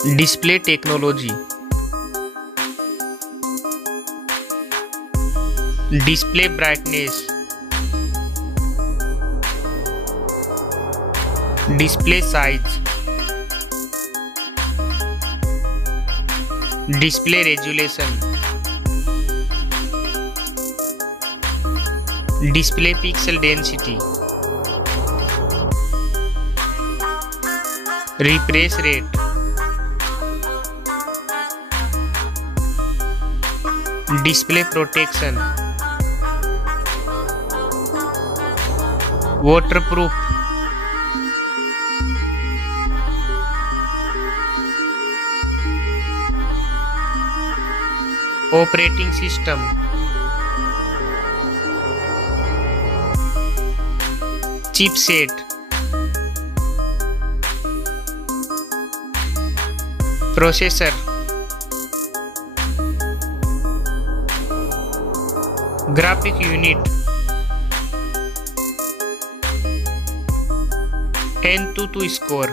Display technology. Display brightness. Display size. Display resolution. Display pixel density. Refresh rate. Display protection. Waterproof. Operating system. Chipset. Processor. Graphic unit. N22 score.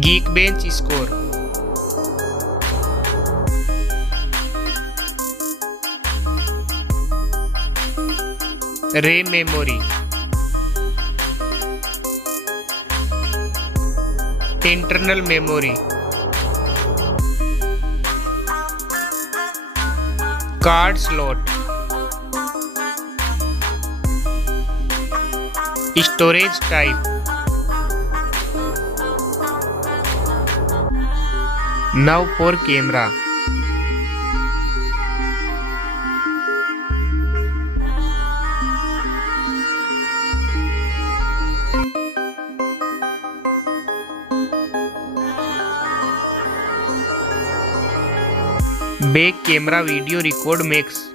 Geekbench score. RAM memory. Internal memory. Card slot. Storage type. Now for camera. Back camera video record makes.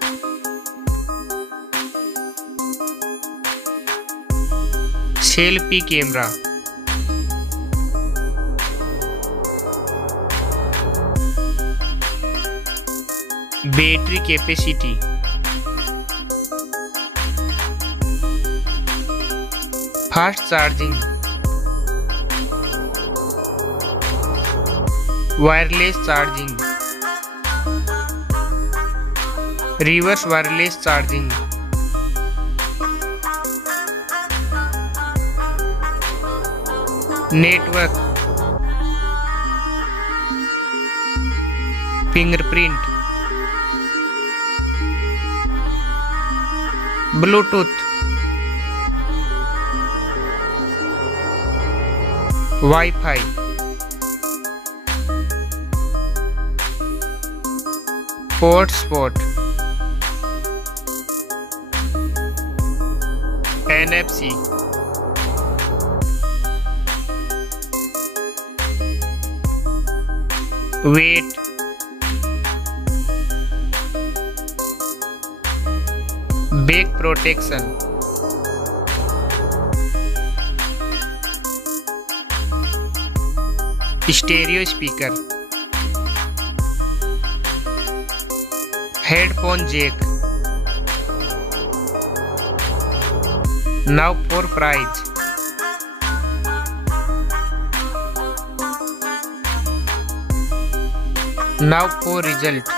Selfie camera. Battery capacity. Fast charging. Wireless charging. Reverse wireless charging. Network. Fingerprint. Bluetooth. Wi-Fi. Hotspot. NFC. Weight. Back protection. Stereo speaker. Headphone jack. Now for price. Now for result.